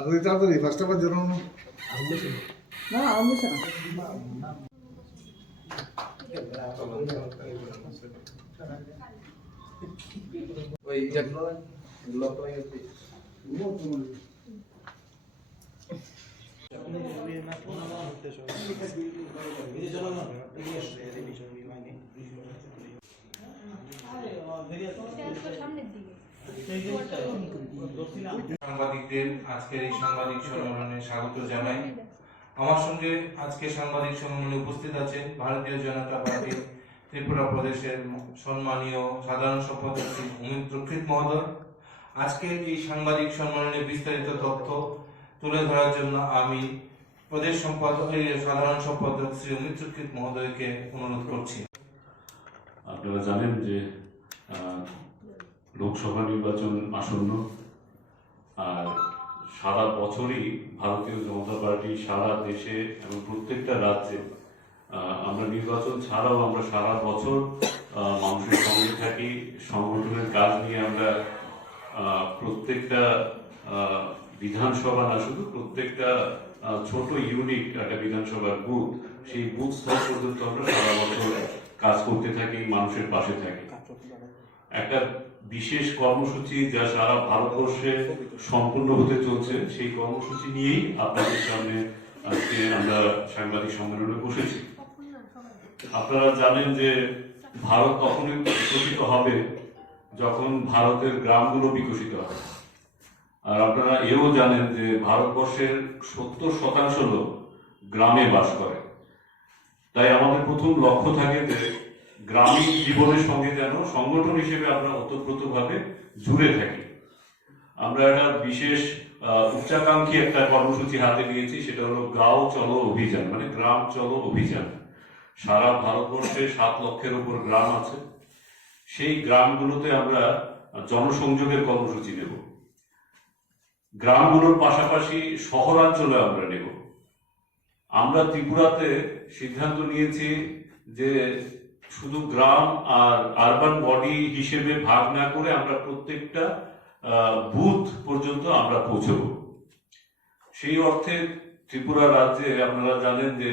ಅದು ಇದಾಗ್ತದೆ first of all ಜನ সাংবাদিকদের আজকের এই সাংবাদিক সম্মেলনে স্বাগত জানাই। আমার সঙ্গে আজকে সাংবাদিক সম্মেলনে উপস্থিত আছেন ভারতীয় জনতা পার্টি ত্রিপুরা প্রদেশের সম্মানীয় সাধারণ সম্পাদক শ্রী অমিত রক্ষিত মহোদয়। আজকের এই সাংবাদিক সম্মেলনে বিস্তারিত তথ্য তুলে ধরার জন্য আমি প্রদেশ সম্পাদক সাধারণ সম্পাদক শ্রী অমিত রক্ষিত মহোদয়কে অনুরোধ করছি। আপনারা জানেন যে লোকসভা নির্বাচন আসন্ন, আর সারা বছরই ভারতীয় জনতা পার্টি সারা দেশে এবং প্রত্যেকটা রাজ্যে আমরা নির্বাচন ছাড়াও আমরা সারা বছর মানুষের সঙ্গে থাকি। সংগঠনের কাজ নিয়ে আমরা প্রত্যেকটা বিধানসভা না শুধু প্রত্যেকটা ছোট ইউনিট একটা বিধানসভার বুথ, সেই বুথ স্তর পর্যন্ত আমরা সারা বছর কাজ করতে থাকি, মানুষের পাশে থাকি। একটা বিশেষ কর্মসূচি যা সারা ভারতবর্ষে সম্পূর্ণ হতে চলছে, সেই কর্মসূচি নিয়েই আপনাদের সামনে আজকে আমরা সাংবাদিক সম্মেলনে বসেছি। আপনারা জানেন যে ভারত তখনই বিকশিত হবে যখন ভারতের গ্রামগুলো বিকশিত হবে। আর আপনারা এও জানেন যে ভারতবর্ষের 70% লোক গ্রামে বাস করে। তাই আমাদের প্রথম লক্ষ্য থাকে যে গ্রামীণ জীবনের সঙ্গে যেন সংগঠন হিসেবে আমরা ওতপ্রোতভাবে জুড়ে থাকি। আমরা একটা বিশেষ উচ্চাকাঙ্ক্ষী একটা কর্মসূচি হাতে নিয়েছি, সেটা হলো গাঁও চলো অভিযান, মানে গ্রাম চলো অভিযান। সারা ভারতবর্ষে 7 লক্ষের উপর গ্রাম আছে। সেই গ্রামগুলোতে আমরা জনসংযোগের কর্মসূচি নেব। গ্রামগুলোর পাশাপাশি শহরাঞ্চলে আমরা নেব। আমরা ত্রিপুরাতে সিদ্ধান্ত নিয়েছি যে শুধু গ্রাম আর আরবান বডি হিসেবে ভাগ না করে আমরা প্রত্যেকটা বুথ পর্যন্ত আমরা পৌঁছব। সেই অর্থে ত্রিপুরা রাজ্যে আপনারা জানেন যে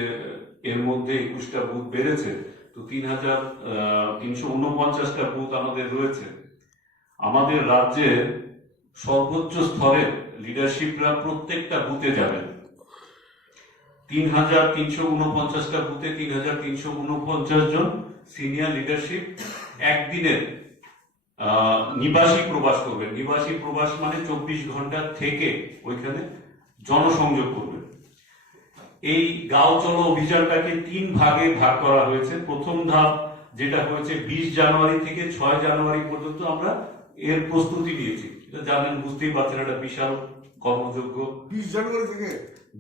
এর মধ্যে 21টা বুথ বেড়েছে, তো 3349টা বুথ আমাদের রয়েছে। আমাদের রাজ্যের সর্বোচ্চ স্তরের লিডারশিপরা প্রত্যেকটা বুথে যাবেন। 3349টা বুথে 3349 জন সিনিয়র লিডারশিপ একদিনের নিবাসী প্রবাস করবেন। নিবাসী প্রবাস মানে 24 ঘন্টা থেকে ওইখানে জনসংযোগ করবেন। এই গাঁও চলো অভিযানটাকে 3 ভাগে ভাগ করা হয়েছে। প্রথম ধাপ যেটা হয়েছে 20 জানুয়ারি থেকে 6 জানুয়ারি পর্যন্ত আমরা এর প্রস্তুতি নিয়েছি। এটা জানেন, বুঝতেই পারছেন, একটা বিশাল কর্মযজ্ঞ। 20 জানুয়ারি থেকে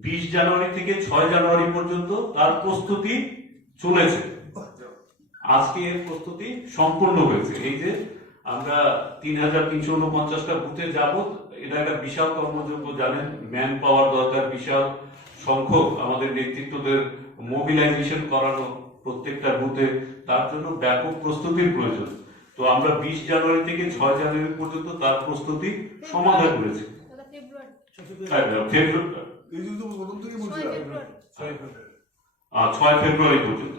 20 জানুয়ারি থেকে 6 জানুয়ারি পর্যন্ত তার প্রস্তুতি চলেছে। আজকে এর প্রস্তুতি সম্পূর্ণ হয়েছে। এই যে আমরা 3349টা বুথে যাব, এটা একটা বিশাল কর্মযজ্ঞ। জানেন, ম্যান পাওয়ার দরকার, বিশাল সংখ্যক আমাদের নেতৃত্বদের মোবিলাইজেশন করানো প্রত্যেকটা বুথে, তার জন্য ব্যাপক প্রস্তুতির প্রয়োজন। তো আমরা 20 জানুয়ারি থেকে 6 জানুয়ারি পর্যন্ত তার প্রস্তুতি সমাধান করেছি। 6 ফেব্রুয়ারি পর্যন্ত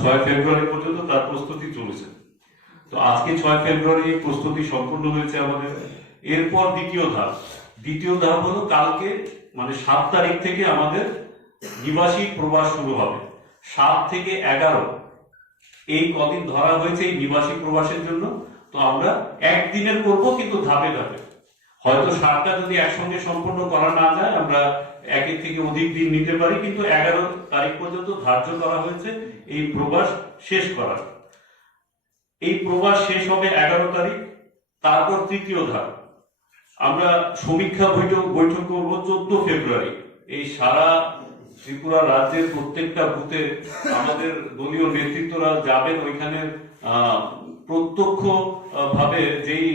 6 ফেব্রুয়ারি পর্যন্ত তার প্রস্তুতি চলেছে। তো আজকে 6 ফেব্রুয়ারি প্রস্তুতি সম্পূর্ণ হয়েছে আমাদের। এরপর দ্বিতীয় ধাপ হলো কালকে, মানে 7 তারিখ থেকে আমাদের নিবাসী প্রবাস শুরু হবে। 7 থেকে 11 এই কদিন ধরা হয়েছে এই নিবাসী প্রবাসের জন্য। তো আমরা একদিনের করব, কিন্তু ধাপে ধাপে। হয়তো 7টা যদি একসঙ্গে সম্পূর্ণ করা না যায়, আমরা 1 থেকে অধিক দিন নিতে পারি, কিন্তু 11 তারিখ পর্যন্ত ধার্য করা হয়েছে এই প্রবাস শেষ করার। এই প্রবাস শেষ হবে 11 তারিখ। তারপর তৃতীয় ধাপ আমরা সমীক্ষা বৈঠক করব 14 ফেব্রুয়ারি। এই সারা ত্রিপুরা রাজ্যের প্রত্যেকটা বুথে আমাদের দলীয় নেতৃত্বরা যাবেন। ওইখানে প্রত্যক্ষ ভাবে যেই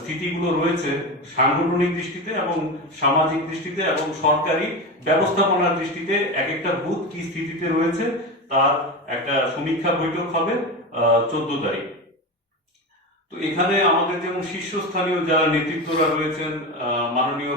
স্থিতিগুলো রয়েছে সাংগঠনিক দৃষ্টিতে এবং সামাজিক দৃষ্টিতে এবং সরকারি ব্যবস্থাপনার দৃষ্টিতে এক একটা বুথ কি স্থিতিতে রয়েছে তার একটা সমীক্ষা বৈঠক হবে 14 তারিখ। তো এখানে আমাদের যেমন শীর্ষস্থানীয় যারা নেতৃত্বরা রয়েছেন, মাননীয়